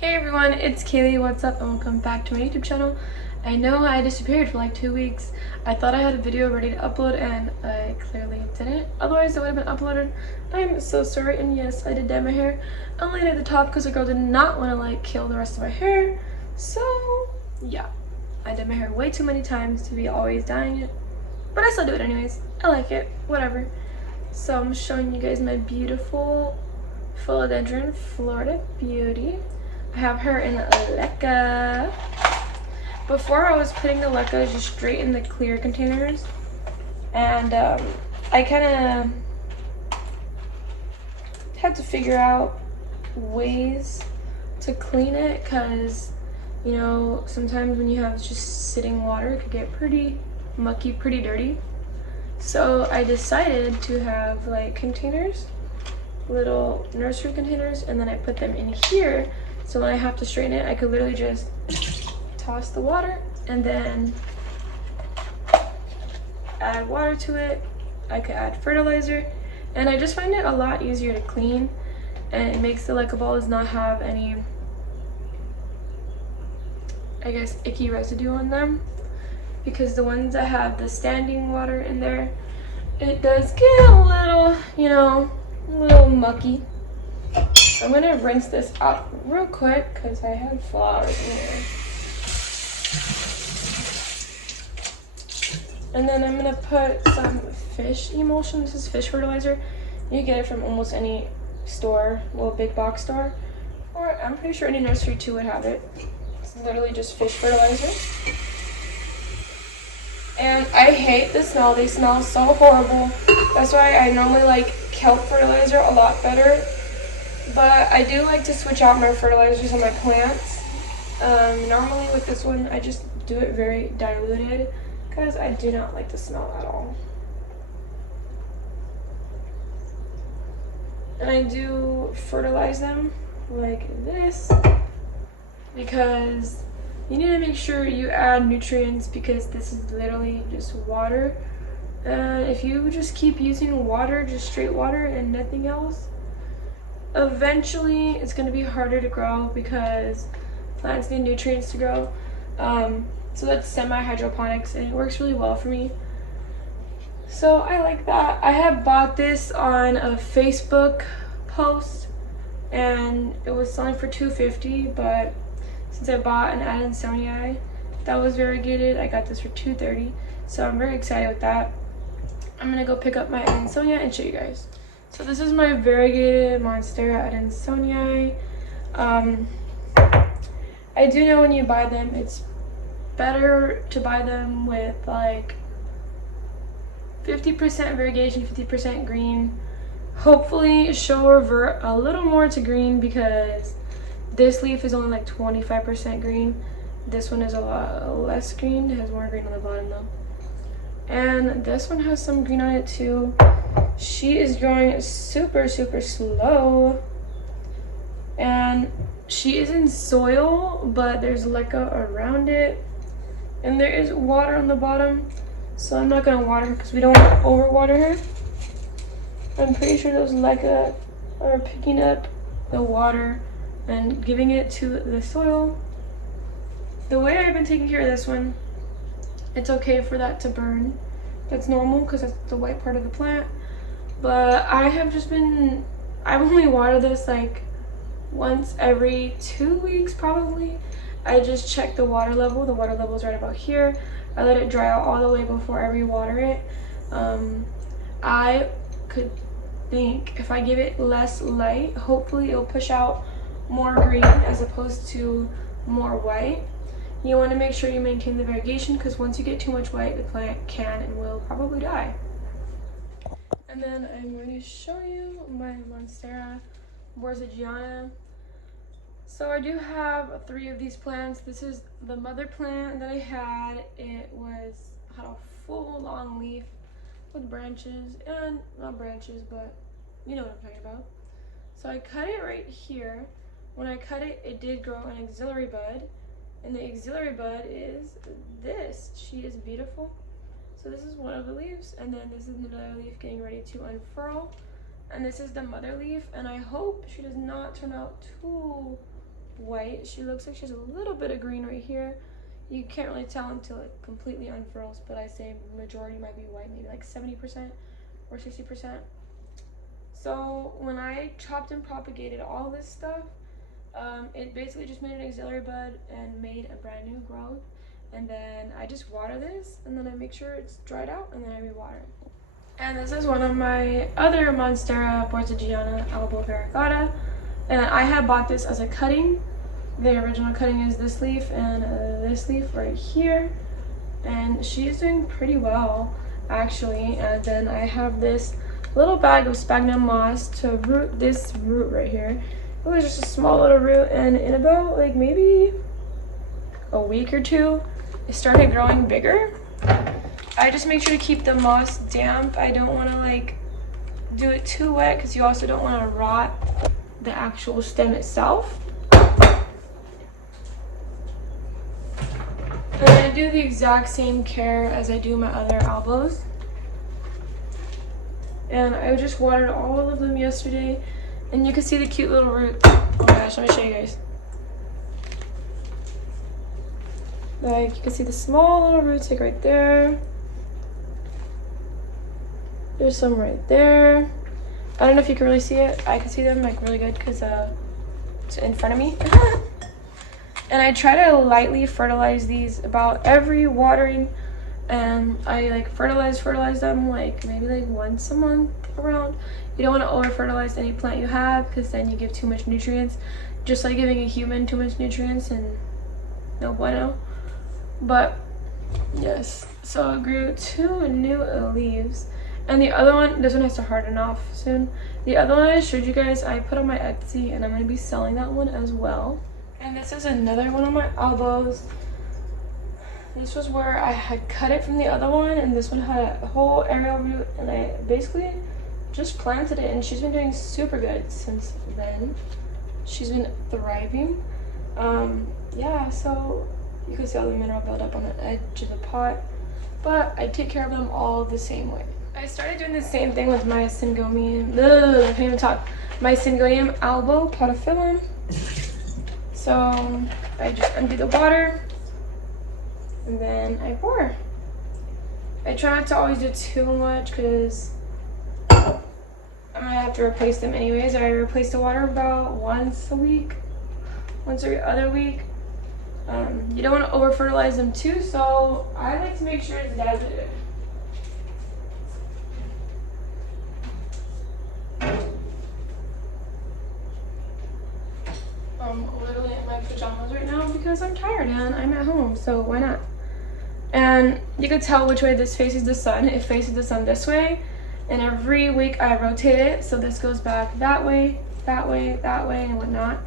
Hey everyone, it's Kaylee. What's up and welcome back to my YouTube channel. I know I disappeared for like 2 weeks. I thought I had a video ready to upload and I clearly didn't. Otherwise it would have been uploaded. I'm so sorry, and yes, I did dye my hair. I only did the top because the girl did not want to like kill the rest of my hair. So yeah, I did my hair way too many times to be always dyeing it. But I still do it anyways. I like it, whatever. So I'm showing you guys my beautiful Philodendron Florida Beauty. I have her in leca. Before I was putting the leca just straight in the clear containers, and I kind of had to figure out ways to clean it because, you know, sometimes when you have just sitting water, it could get pretty mucky, pretty dirty. So I decided to have like containers, little nursery containers, and then I put them in here. So when I have to straighten it, I could literally just toss the water and then add water to it. I could add fertilizer, and I just find it a lot easier to clean, and it makes the leca balls not have any, I guess, icky residue on them, because the ones that have the standing water in there, it does get a little, you know, a little mucky. I'm gonna rinse this out real quick because I have flowers in here. And then I'm gonna put some fish emulsion. This is fish fertilizer. You get it from almost any store, well, big box store, or I'm pretty sure any nursery too would have it. It's literally just fish fertilizer. And I hate the smell. They smell so horrible. That's why I normally like kelp fertilizer a lot better. But I do like to switch out my fertilizers on my plants. Normally with this one, I just do it very diluted because I do not like the smell at all. And I do fertilize them like this because you need to make sure you add nutrients, because this is literally just water. And if you just keep using water, just straight water and nothing else, eventually it's going to be harder to grow because plants need nutrients to grow. So that's semi-hydroponics, and it works really well for me. So I like that. I had bought this on a Facebook post and it was selling for $2.50, but since I bought an Adansonii that was variegated, I got this for $2.30. So I'm very excited with that. I'm gonna go pick up my Adansonii and show you guys. So this is my variegated monstera Adansonii. I do know when you buy them, it's better to buy them with like 50% variegation, 50% green. Hopefully she'll revert a little more to green because this leaf is only like 25% green. This one is a lot less green. It has more green on the bottom though. And this one has some green on it too. She is growing super slow, and she is in soil, but there's leca around it, and there is water on the bottom, so I'm not gonna water her because we don't want to overwater her. I'm pretty sure those leca are picking up the water and giving it to the soil. The way I've been taking care of this one, it's okay for that to burn. That's normal because that's the white part of the plant. But I've only watered this like once every 2 weeks probably. I just check the water level. The water level is right about here. I let it dry out all the way before I rewater it. I could think if I give it less light, hopefully it'll push out more green as opposed to more white. You want to make sure you maintain the variegation because once you get too much white, the plant can and will probably die. And then I'm going to show you my monstera borzigiana. So I do have 3 of these plants. This is the mother plant that I had. It had a full long leaf with branches, and not branches, but you know what I'm talking about. So I cut it right here. When I cut it, it did grow an auxiliary bud, and the auxiliary bud is this. She is beautiful. So this is one of the leaves, and then this is another leaf getting ready to unfurl, and this is the mother leaf, and I hope she does not turn out too white. She looks like she has a little bit of green right here. You can't really tell until it completely unfurls, but I say majority might be white, maybe like 70% or 60%. So when I chopped and propagated all this stuff, it basically just made an auxiliary bud and made a brand new growth. And then I just water this, and then I make sure it's dried out, and then I re-water it. And this is one of my other monstera Variegated albo variegata, and I had bought this as a cutting. The original cutting is this leaf and this leaf right here, and she's doing pretty well actually. And then I have this little bag of sphagnum moss to root this root right here. It was just a small little root, and in about like maybe a week or two it started growing bigger. I just make sure to keep the moss damp. I don't want to like do it too wet because you also don't want to rot the actual stem itself. And I do the exact same care as I do my other albos. And I just watered all of them yesterday, and you can see the cute little root. Oh my gosh, let me show you guys. Like, you can see the small little roots like right there. There's some right there. I don't know if you can really see it. I can see them like really good because it's in front of me. And I try to lightly fertilize these about every watering, and I like fertilize them like maybe like once a month around. You don't want to over fertilize any plant you have because then you give too much nutrients, just like giving a human too much nutrients, and no bueno. But yes, so it grew 2 new leaves, and the other one, this one has to harden off soon. The other one I showed you guys, I put on my Etsy, and I'm going to be selling that one as well. And this is another one of my albos. This was where I had cut it from the other one, and this one had a whole aerial root, and I basically just planted it, and she's been doing super good since then. She's been thriving. Yeah, so you can see all the mineral buildup on the edge of the pot, but I take care of them all the same way. I started doing the same thing with my Syngonium. I can't even talk. My Syngonium albo potophyllum. So I just empty the water, and then I pour. I try not to always do too much because I might have to replace them anyways. I replace the water about once a week, once every other week. You don't want to over fertilize them too, so I like to make sure it's diluted. I'm literally in my pajamas right now because I'm tired and I'm at home, so why not? And you can tell which way this faces the sun. It faces the sun this way, and every week I rotate it, so this goes back that way, and whatnot.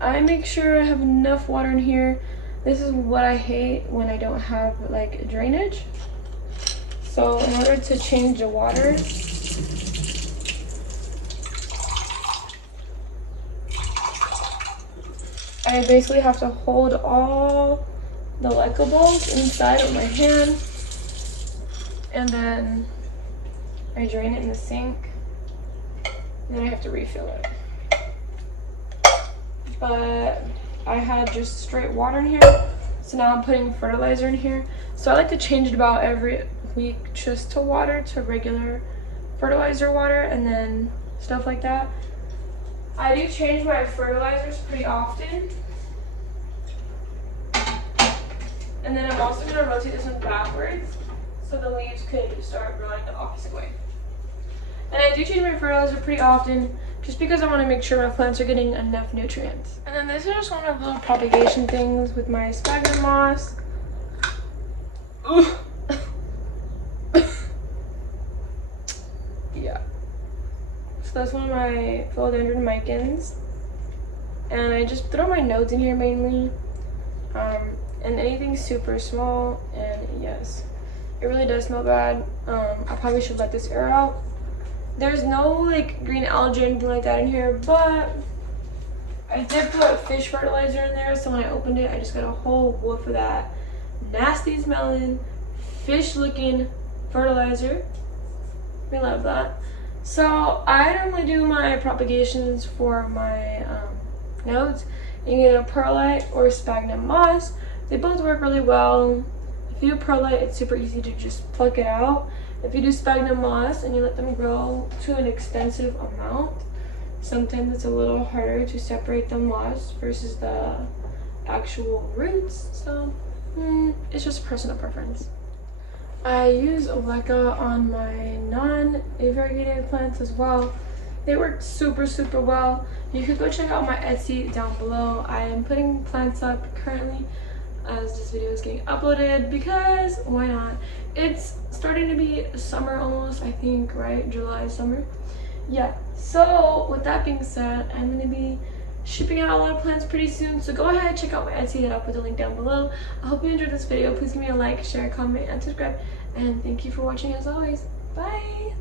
I make sure I have enough water in here. This is what I hate when I don't have like drainage. So in order to change the water, I basically have to hold all the leca balls inside of my hand, and then I drain it in the sink, and then I have to refill it. But I had just straight water in here, so now I'm putting fertilizer in here. So I like to change it about every week just to water, to regular fertilizer water, and then stuff like that. I do change my fertilizers pretty often. And then I'm also going to rotate this one backwards so the leaves could start growing the opposite way. And I do change my fertilizer pretty often just because I want to make sure my plants are getting enough nutrients. And then this is just one of the little propagation things with my sphagnum moss. Yeah. So that's one of my Philodendron micans. And I just throw my nodes in here mainly. And anything super small, and yes, it really does smell bad. I probably should let this air out. There's no like green algae or anything like that in here, but I did put fish fertilizer in there, so when I opened it, I just got a whole woof of that nasty smelling, fish looking fertilizer. We love that. So I normally do my propagations for my notes. You can get a perlite or sphagnum moss. They both work really well. If you do perlite, it's super easy to just pluck it out. If you do sphagnum moss and you let them grow to an extensive amount, sometimes it's a little harder to separate the moss versus the actual roots. So it's just personal preference. I use leca on my non-variegated plants as well. They work super well. You could go check out my Etsy down below. I am putting plants up currently as this video is getting uploaded because why not? It's starting to be summer almost, I think, right? July, summer. Yeah, so with that being said, I'm going to be shipping out a lot of plants pretty soon, so go ahead, check out my Etsy, and I'll put the link down below. I hope you enjoyed this video. Please give me a like, share, comment, and subscribe, and thank you for watching as always. Bye!